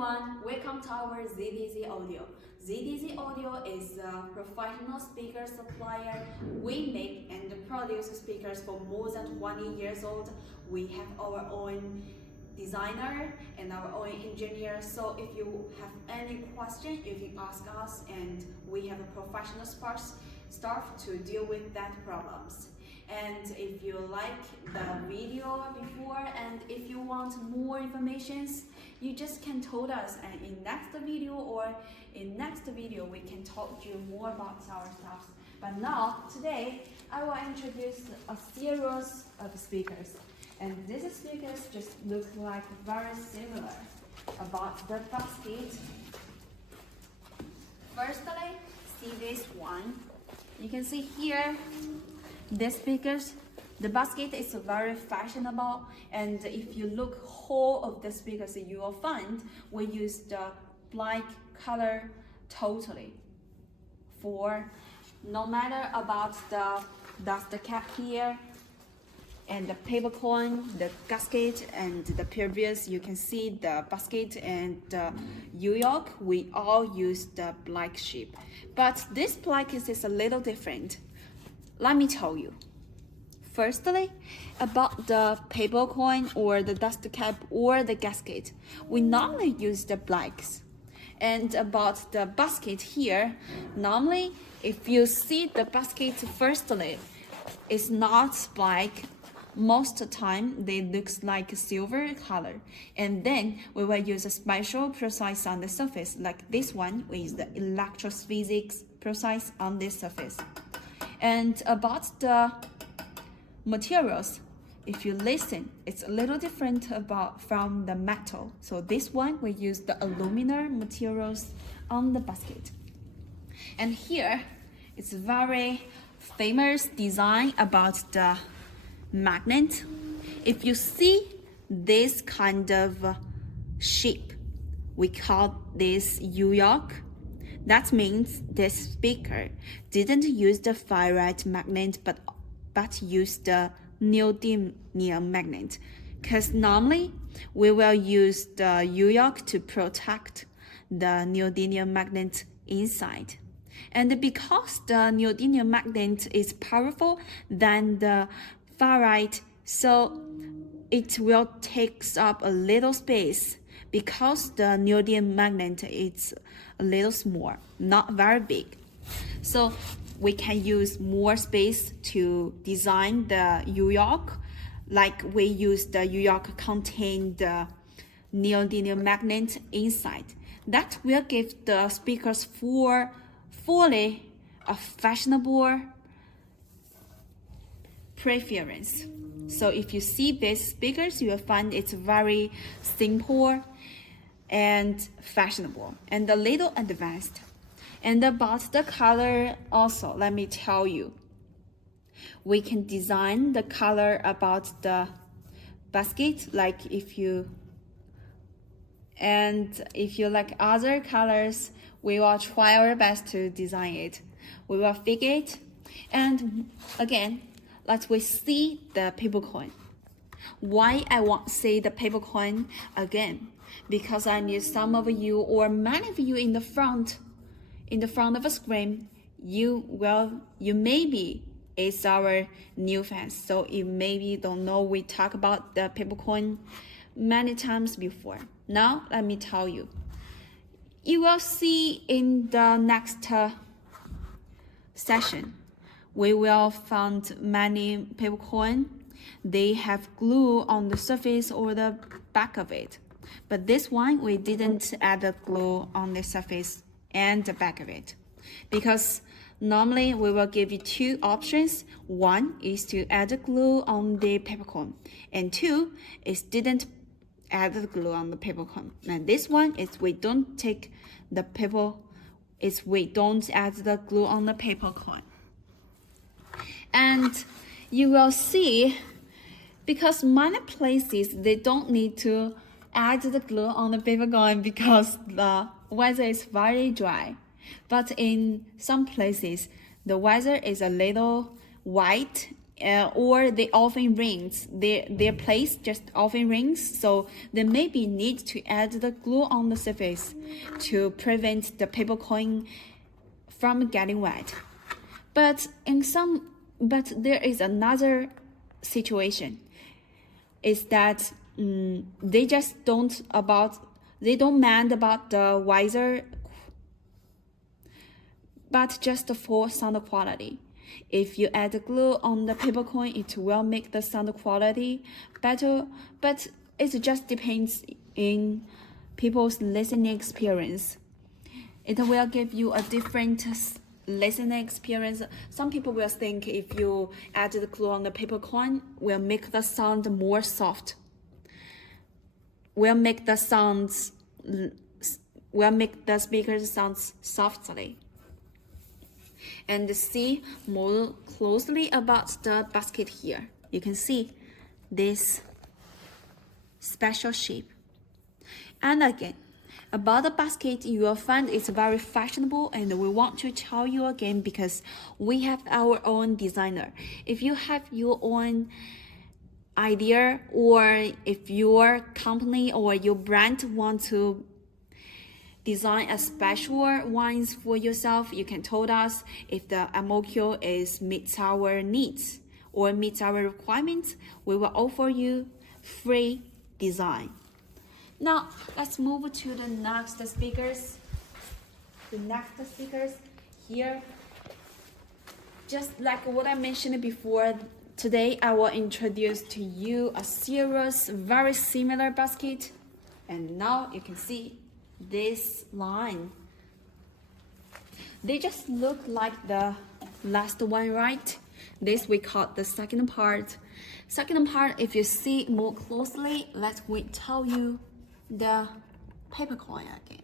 everyone, welcome to our ZDZ Audio. ZDZ Audio is a professional speaker supplier. We make and produce speakers for more than 20 years old. We have our own designer and our own engineer. So if you have any question, you can ask us and we have a professional staff to deal with that problems. And if you like the video before and if you want more information, you just can tell us, and in next video or in next video we can talk to you more about our stuff. But now today I will introduce a series of speakers, and these speakers just look like very similar about the basket. Firstly, see this one. You can see here the speakers, the basket is very fashionable, and if you look whole of the speakers, you will find we use the black color totally for no matter about the dust cap here and the paper coin, the gasket, and the previous you can see the basket and the U-York, we all use the black shape, but this black is a little different. Let me tell you. Firstly, about the paper coin or the dust cap or the gasket, we normally use the blacks. And about the basket here, normally if you see the basket firstly, it's not black. Most of the time they looks like silver color, and then we will use a special process on the surface like this one with the electrophysics process on this surface. And about the materials, if you listen, it's a little different from the metal. So this one we use the aluminum materials on the basket. And here it's very famous design about the magnet. If you see this kind of shape, we call this U-York. That means this speaker didn't use the ferrite magnet but used the neodymium magnet, because normally we will use the U-York to protect the neodymium magnet inside. And because the neodymium magnet is powerful than the ferrite, so it will take up a little space because the neodymium magnet is a little small, not very big. So we can use more space to design the U-York, like we use the U-York contain the neodymium magnet inside. That will give the speakers fully a fashionable preference. So if you see these speakers, you will find it's very simple and fashionable and a little advanced. And about the color also, let me tell you, we can design the color about the basket, like if you like other colors, we will try our best to design it. We will figure it. And again, let's see the paper coin. Why I want to say the paper coin again? Because I knew some of you or many of you in the front of a screen, you maybe is our new fans. So you maybe don't know we talk about the paper coin many times before. Now let me tell you. You will see in the next session, we will find many paper coin. They have glue on the surface or the back of it. But this one, we didn't add the glue on the surface and the back of it, because normally we will give you two options. One is to add the glue on the paper cone, and two is didn't add the glue on the paper cone. And this one is we don't add the glue on the paper cone. And you will see, because many places they don't need to add the glue on the paper cone because the weather is very dry. But in some places, the weather is a little white or they often rings. Their place just often rings, so there may be need to add the glue on the surface to prevent the paper coin from getting wet. But there is another situation, is that they don't mind about the visor, but just for sound quality. If you add glue on the paper coin, it will make the sound quality better, but it just depends in people's listening experience. It will give you a different listening experience. Some people will think if you add the glue on the paper coin, will make the sound more soft, will make the speakers sound softly. And see more closely about the basket here. You can see this special shape. And again, about the basket, you will find it's very fashionable, and we want to tell you again because we have our own designer. If you have your own idea, or if your company or your brand want to design a special ones for yourself, you can tell us. If the MOQ meets our needs or meets our requirements, we will offer you free design. Now let's move to the next speakers. Here, just like what I mentioned before, today I will introduce to you a series very similar basket, and now you can see this line. They just look like the last one, right? This we call the second part. If you see more closely, let me tell you the paper coin again.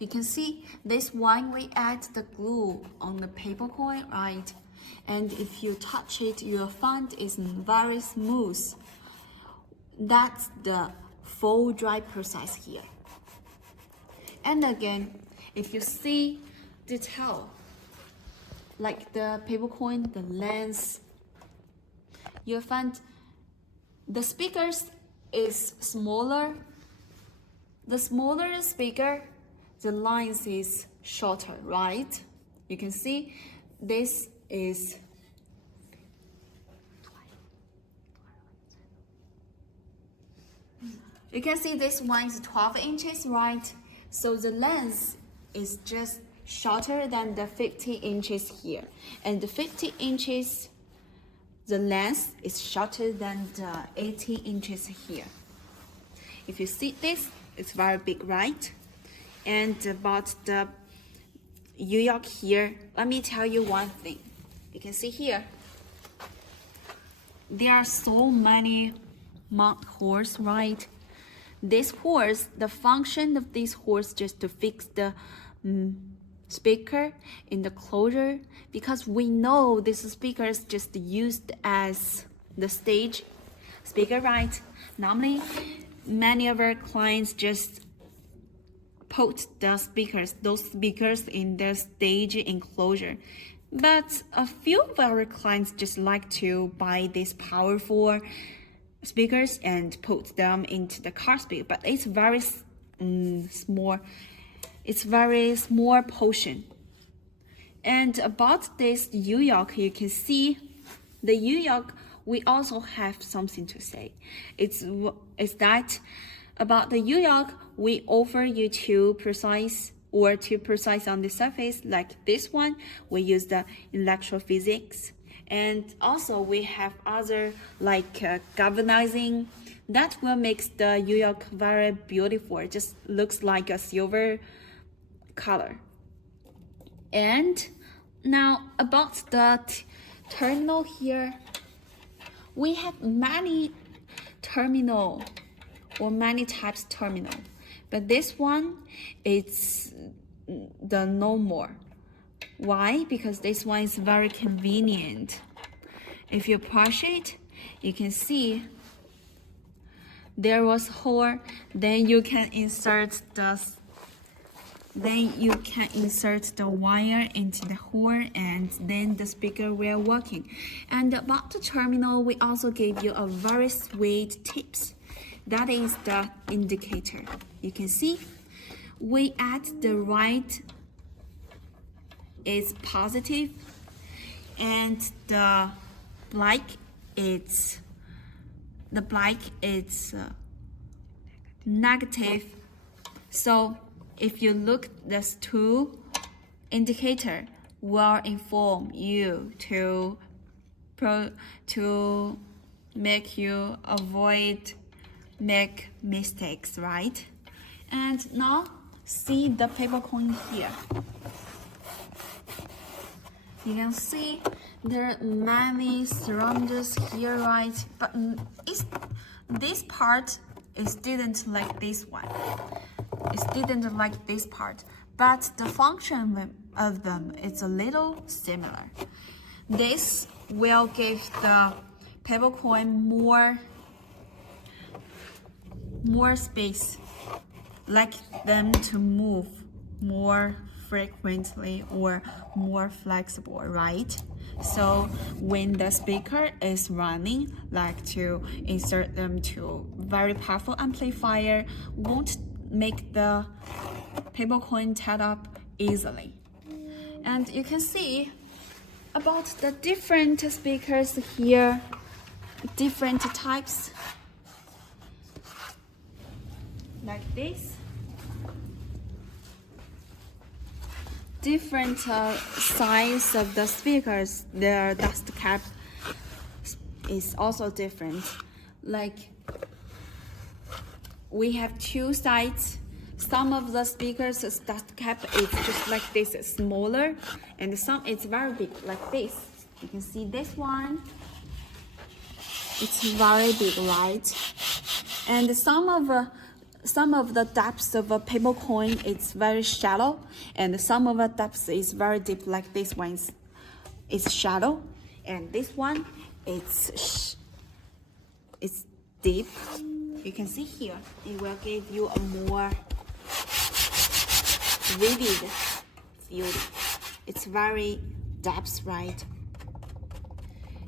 You can see this one, we add the glue on the paper coin, right? And if you touch it, you'll find it's very smooth. That's the full dry process here. And again, if you see detail, like the paper coin, the lens, you'll find the speakers is smaller. The smaller the speaker, the lines is shorter, right? You can see this is you can see this one is 12 inches, right? So the length is just shorter than the 50 inches here. And the 50 inches, the length is shorter than the 80 inches here. If you see this, it's very big, right? And about the U-York here, let me tell you one thing. You can see here, there are so many mount holes, right? This horse, the function of this horse just to fix the speaker in the closure, because we know this speaker is just used as the stage speaker, right? Normally, many of our clients just put those speakers in the stage enclosure. But a few of our clients just like to buy this powerful speakers and put them into the car speaker, but it's very small. It's very small portion. And about this U-York, you can see the U-York, we also have something to say. It's that about the U-York, we offer you too precise on the surface. Like this one, we use the electrophysics. And also we have other like galvanizing that will make the U-York very beautiful. It just looks like a silver color. And now about the terminal here, we have many terminal or many types terminal, but this one it's the no more. Why? Because this one is very convenient. If you push it, you can see there was hole, then you can insert Then you can insert the wire into the hole and then the speaker will working. And about the terminal, we also gave you a very sweet tips. That is the indicator. You can see we add the right is positive and the black is negative. So if you look, these two indicator will inform you to make you avoid make mistakes, right? And now see the paper coin here. You can see there are many surroundings here, right? But this part is didn't like this one. It didn't like this part, but the function of them is a little similar. This will give the paper coin more space, like them to move more frequently or more flexible, right? So when the speaker is running, like to insert them to very powerful amplifier, won't make the paper coin tied up easily. And you can see about the different speakers here, different types, like this. Different size of the speakers, their dust cap is also different. Like we have two sides. Some of the speakers dust cap is just like this, smaller, and some it's very big, like this. You can see this one. It's very big, right? And some of the depths of a paper coin is very shallow, and some of the depths is very deep, like this one is shallow, and this one it's deep. You can see here, it will give you a more vivid view. It's very depth, right?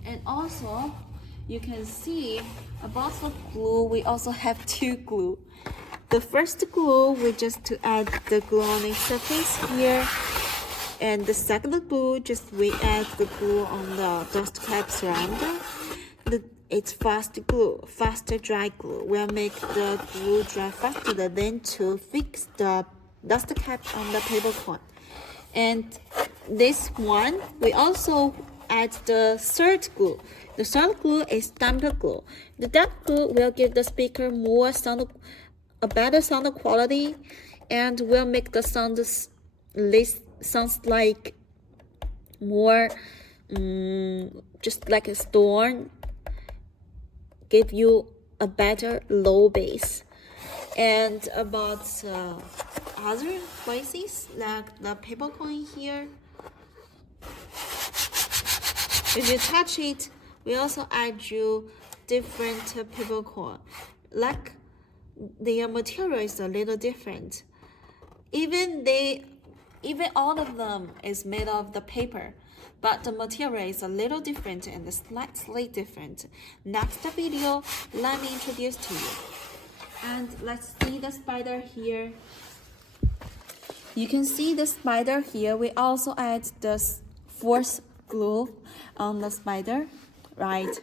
And also, you can see about the glue, we also have two glue. The first glue, we just to add the glue on the surface here. And the second glue, just we add the glue on the dust cap surrounder. It's fast glue, faster dry glue. Will make the glue dry faster than to fix the dust cap on the paper coin. And this one, we also add the third glue. The third glue is damper glue. The damper glue will give the speaker a better sound quality, and will make the sounds like more just like a storm, give you a better low bass. And about other places like the paper coin here, if you touch it, we also add you different paper coin. Like their material is a little different. Even all of them is made of the paper, but the material is a little different and slightly different. Next video, let me introduce to you. And let's see the spider here. You can see the spider here. We also add the fourth glue on the spider, right?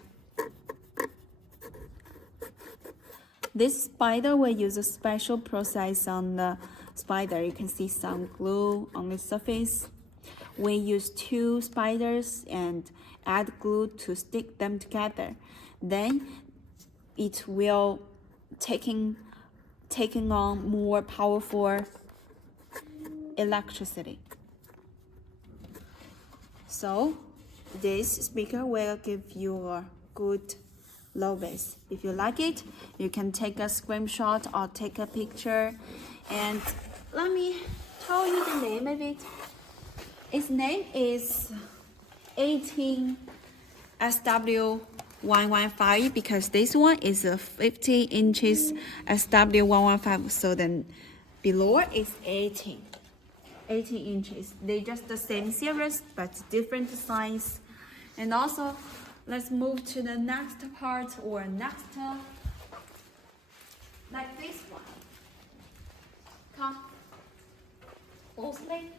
This spider will use a special process on the spider. You can see some glue on the surface. We use two spiders and add glue to stick them together. Then it will taking on more powerful electricity. So this speaker will give you a good low bass. If you like it, you can take a screenshot or take a picture. And let me tell you the name of it. Its name is 18 SW115 because this one is a 50 inches SW115. So then below is 18. 18 inches. They just the same series but different size. And also, let's move to the next part or next, like this one. Come closely.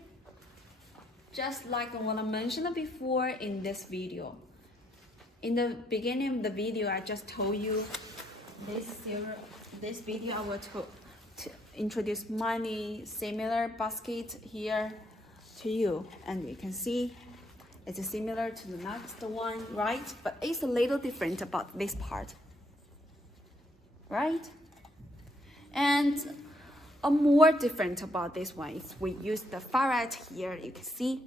Just like what I mentioned before in this video. In the beginning of the video, I just told you this video I will to introduce many similar baskets here to you, and you can see it's similar to the next one, right? But it's a little different about this part, right? And a more different about this one is we use the ferrite here, you can see,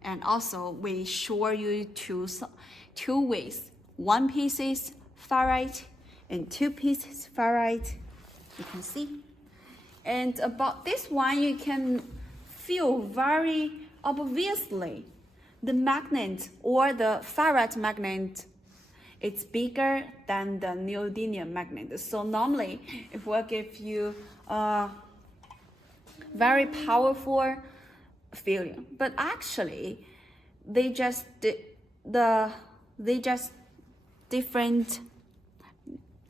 and also we show you two ways. One piece is ferrite and two pieces ferrite, you can see. And about this one, you can feel very obviously the magnet or the ferrite magnet, it's bigger than the neodymium magnet. So normally, if we give you a very powerful feeling, but actually, they just different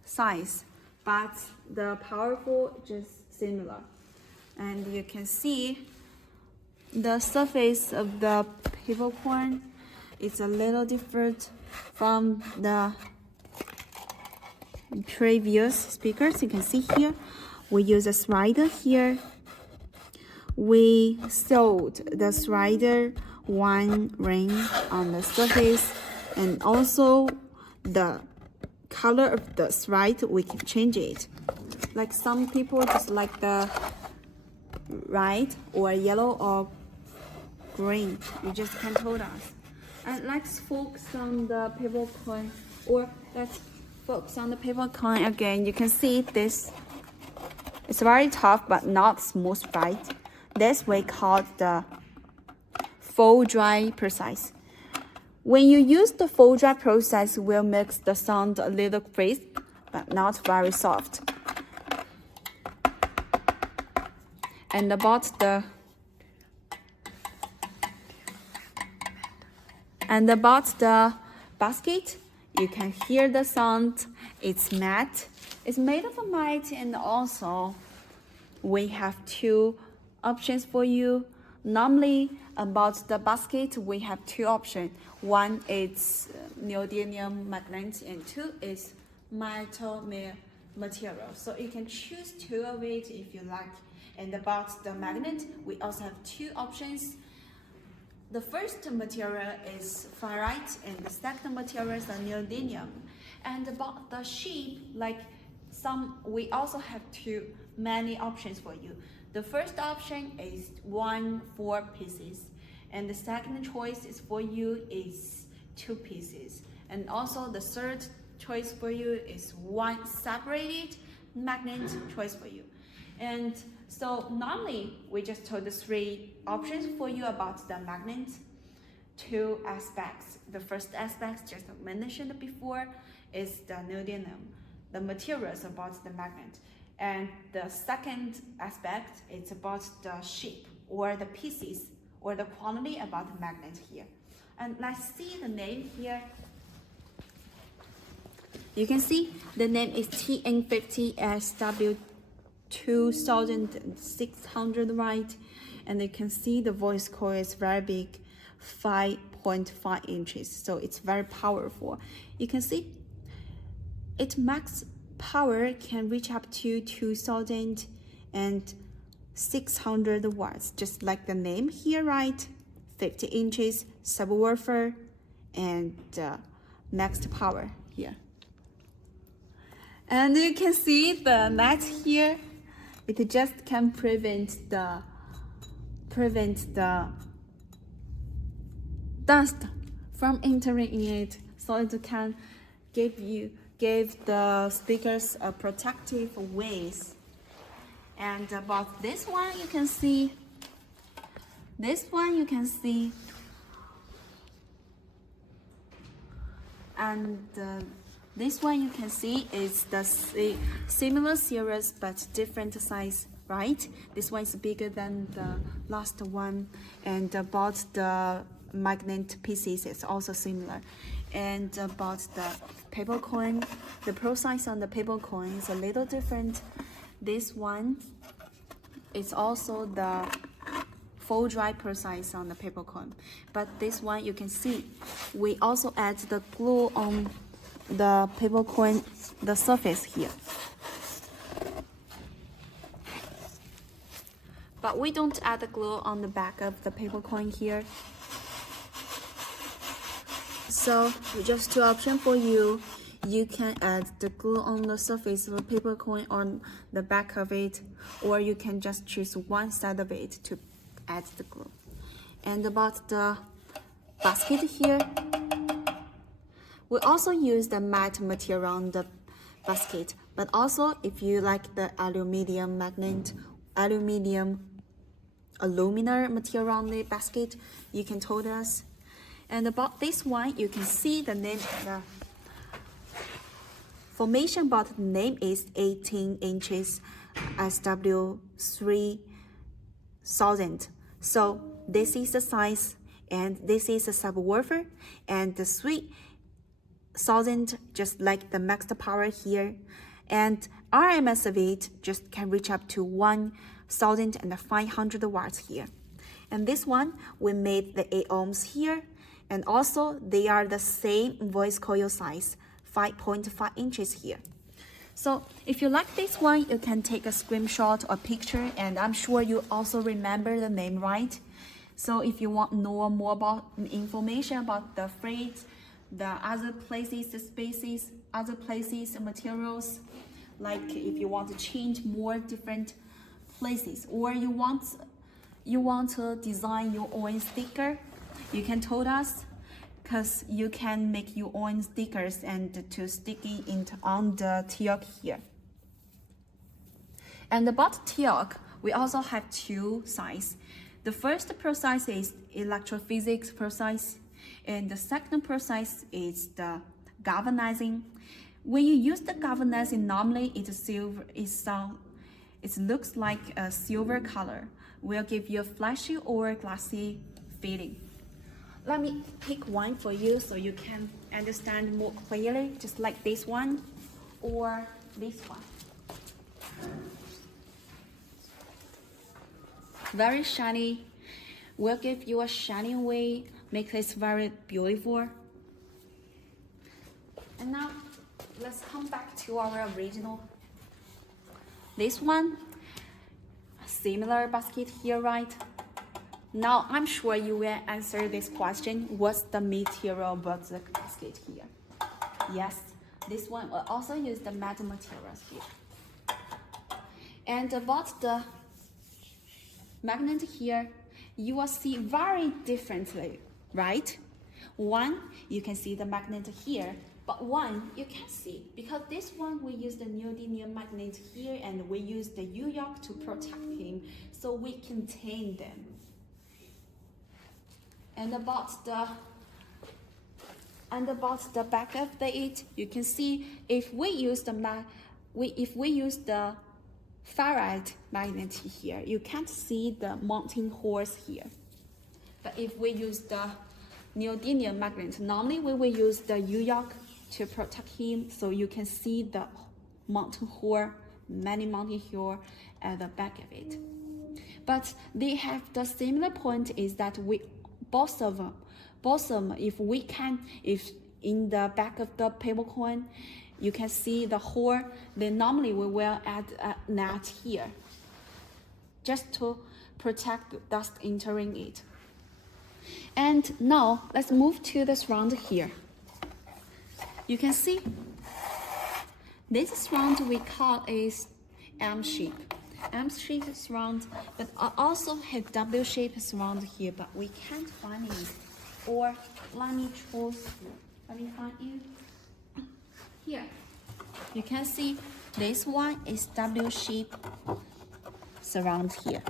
size, but the powerful just similar. And you can see the surface of the peppercorn is a little different from the previous speakers. You can see here we use a slider here. We sewed the slider one ring on the surface, and also the color of the slide we can change it. Like some people just like the red or yellow or green. You just can told us. And let's focus on the peppercorn, or let's focus on the peppercorn again. You can see this. It's very tough but not smooth, right? This we call the full dry process. When you use the full dry process, will make the sound a little crisp but not very soft. And about the basket, you can hear the sound. It's matte. It's made of a matte, and also we have two options for you. Normally, about the basket, we have two options. One is neodymium magnet, and two is metal material. So you can choose two of it if you like. And about the magnet, we also have two options. The first material is ferrite, and the second material is neodymium. And about the shape, like we also have many options for you. The first option is 4 pieces, and the second choice is for you is 2 pieces. And also the third choice for you is 1 separated magnet choice for you. And so normally we just told the 3 options for you about the magnet. 2 aspects. The first aspect, just mentioned before, is the neodymium, the materials about the magnet. And the second aspect is about the shape or the pieces or the quantity about the magnet here. And let's see the name here. You can see the name is TN50SW 2600, right? And you can see the voice coil is very big, 5.5 inches, so it's very powerful. You can see it max power can reach up to 2600 watts, just like the name here, right? 50 inches subwoofer and max power here. And you can see the net here. It just can prevent the dust from entering in it, so it can give the speakers a protective ways. And about this one, you can see and This one you can see is the similar series but different size, right? This one is bigger than the last one, and about the magnet pieces is also similar. And about the paper coin, the pro size on the paper coin is a little different. This one is also the full dry pro size on the paper coin, but this one you can see we also add the glue on the paper coin, the surface here. But we don't add the glue on the back of the paper coin here. So just two options for you. You can add the glue on the surface of the paper coin on the back of it, or you can just choose one side of it to add the glue. And about the basket here, we also use the matte material on the basket, but also if you like the aluminum magnet, aluminum material on the basket, you can tell us. And about this one, you can see the name, the formation about the name is 18 inches SW 3000. So this is the size, and this is the subwoofer, and the 3000 just like the max power here, and RMS of it just can reach up to 1500 watts here. And this one we made the 8 ohms here, and also they are the same voice coil size, 5.5 inches here. So if you like this one, you can take a screenshot or picture, and I'm sure you also remember the name, right? So if you want to know more about information about the freight, the other places, the spaces, other places, materials, like if you want to change more different places, or you want to design your own sticker, you can tell us, because you can make your own stickers and to stick it on the T-York here. And about T-York, we also have two sizes. The first pro size is electrophysics pro size, and the second pro size is the galvanizing. When you use the galvanizing, normally it's silver. It looks like a silver color. Will give you a flashy or glassy feeling. Let me pick one for you so you can understand more clearly, just like this one or this one. Very shiny, will give you a shining way, make this very beautiful. And now let's come back to our original. This one, similar basket here, right? Now I'm sure you will answer this question, what's the material about the basket here? Yes, this one will also use the metal materials here. And about the magnet here, you will see very differently, right? One, you can see the magnet here, but one you can't see, because this one we use the neodymium magnet here, and we use the U-York to protect him, so we contain them. And about the back of it, you can see if we use the ferrite magnet here, you can't see the mounting holes here. But if we use the neodymium magnet, normally we will use the U-York to protect him, so you can see the mounting hole, many mounting hole at the back of it. But they have the similar point is that both of them, if in the back of the paper coin, you can see the hole, then normally we will add a net here, just to protect the dust entering it. And now let's move to the surround here. You can see this surround we call is M-shape. M-shape surround, but also have W-shape surround here, but we can't find it. Or let me find you. Here, you can see this one is W-shape surround here.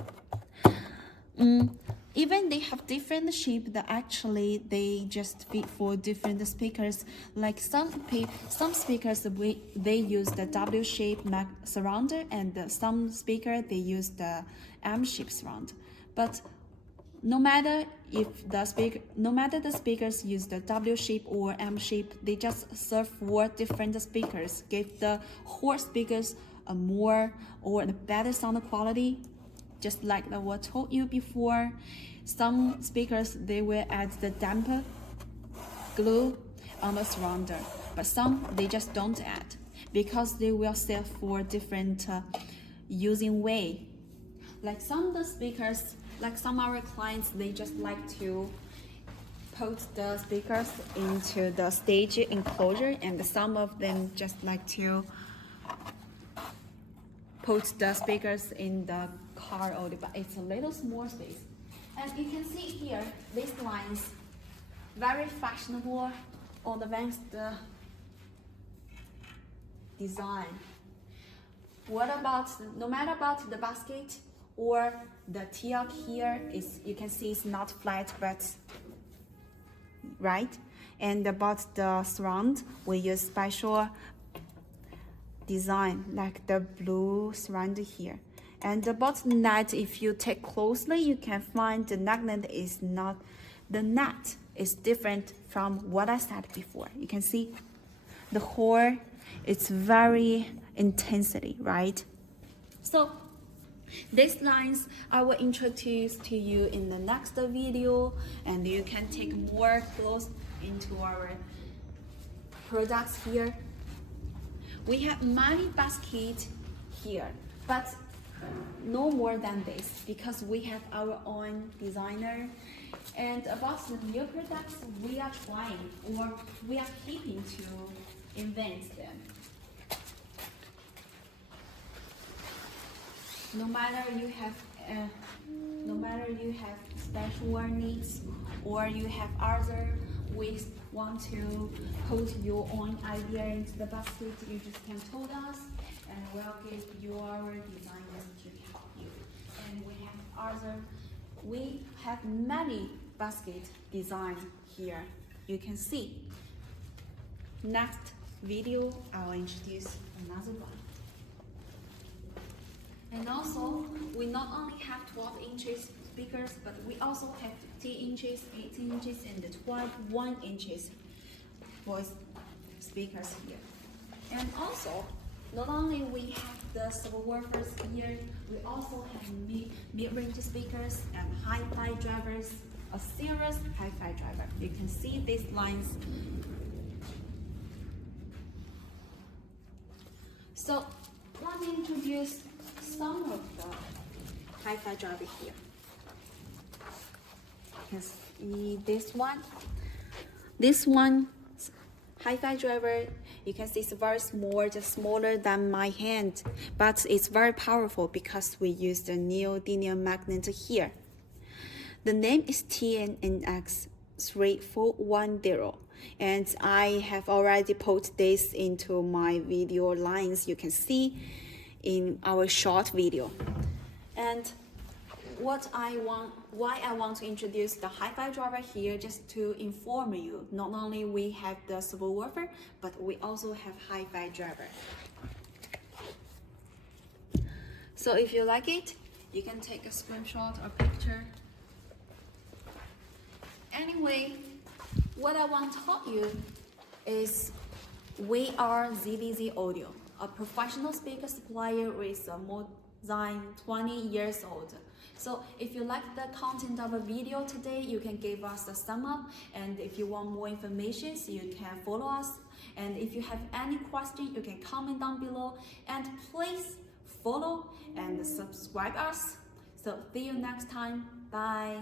Even they have different shape, that actually they just fit for different speakers. Like some speakers they use the W shape surrounder, and some speaker they use the M shape surround. But no matter the speakers use the W shape or M shape, they just serve for different speakers, give the whole speakers a more or a better sound quality. Just like what I told you before, some speakers they will add the damper glue on the surrounder, but some they just don't add because they will serve for different using way. Like some of the speakers, like some of our clients, they just like to put the speakers into the stage enclosure, and some of them just like to put the speakers in the car only, but it's a little small space. And you can see here, these lines, very fashionable on the advanced design. What about, no matter about the basket or the tee up here, is you can see it's not flat, but right? And about the surround, we use special design like the blue surround here. And about the net, if you take closely, you can find the net is not, the net is different from what I said before. You can see the whole, it's very intensity, right? So these lines I will introduce to you in the next video, and you can take more close into our products here. We have many baskets here, but no more than this because we have our own designer. And about the new products, we are trying or we are keeping to invent them. No matter you have special needs or you have other ways want to put your own idea into the basket, you just can told us, and we'll give you our designers to help you. And we have many basket design here. You can see. Next video, I'll introduce another one. And also, we not only have 12 inches speakers, but we also have 15 inches, 18 inches, and 1 inches voice speakers here. And also, not only we have the subwoofers here, we also have mid-range speakers and hi-fi drivers, a serious hi-fi driver. You can see these lines. So let me introduce some of the hi-fi driver here. You can see this one. This one, hi-fi driver, you can see it's very small, just smaller than my hand, but it's very powerful because we use the neodymium magnet here. The name is TNNX3410, and I have already put this into my video lines. You can see in our short video. And why I want to introduce the hi-fi driver here, just to inform you, not only we have the subwoofer, but we also have hi-fi driver. So if you like it, you can take a screenshot or picture. Anyway, what I want to tell you is we are ZVZ Audio, a professional speaker supplier with more than 20 years old. So if you like the content of a video today, you can give us a thumb up, and if you want more information, you can follow us. And if you have any question, you can comment down below, and please follow and subscribe us. So see you next time. Bye.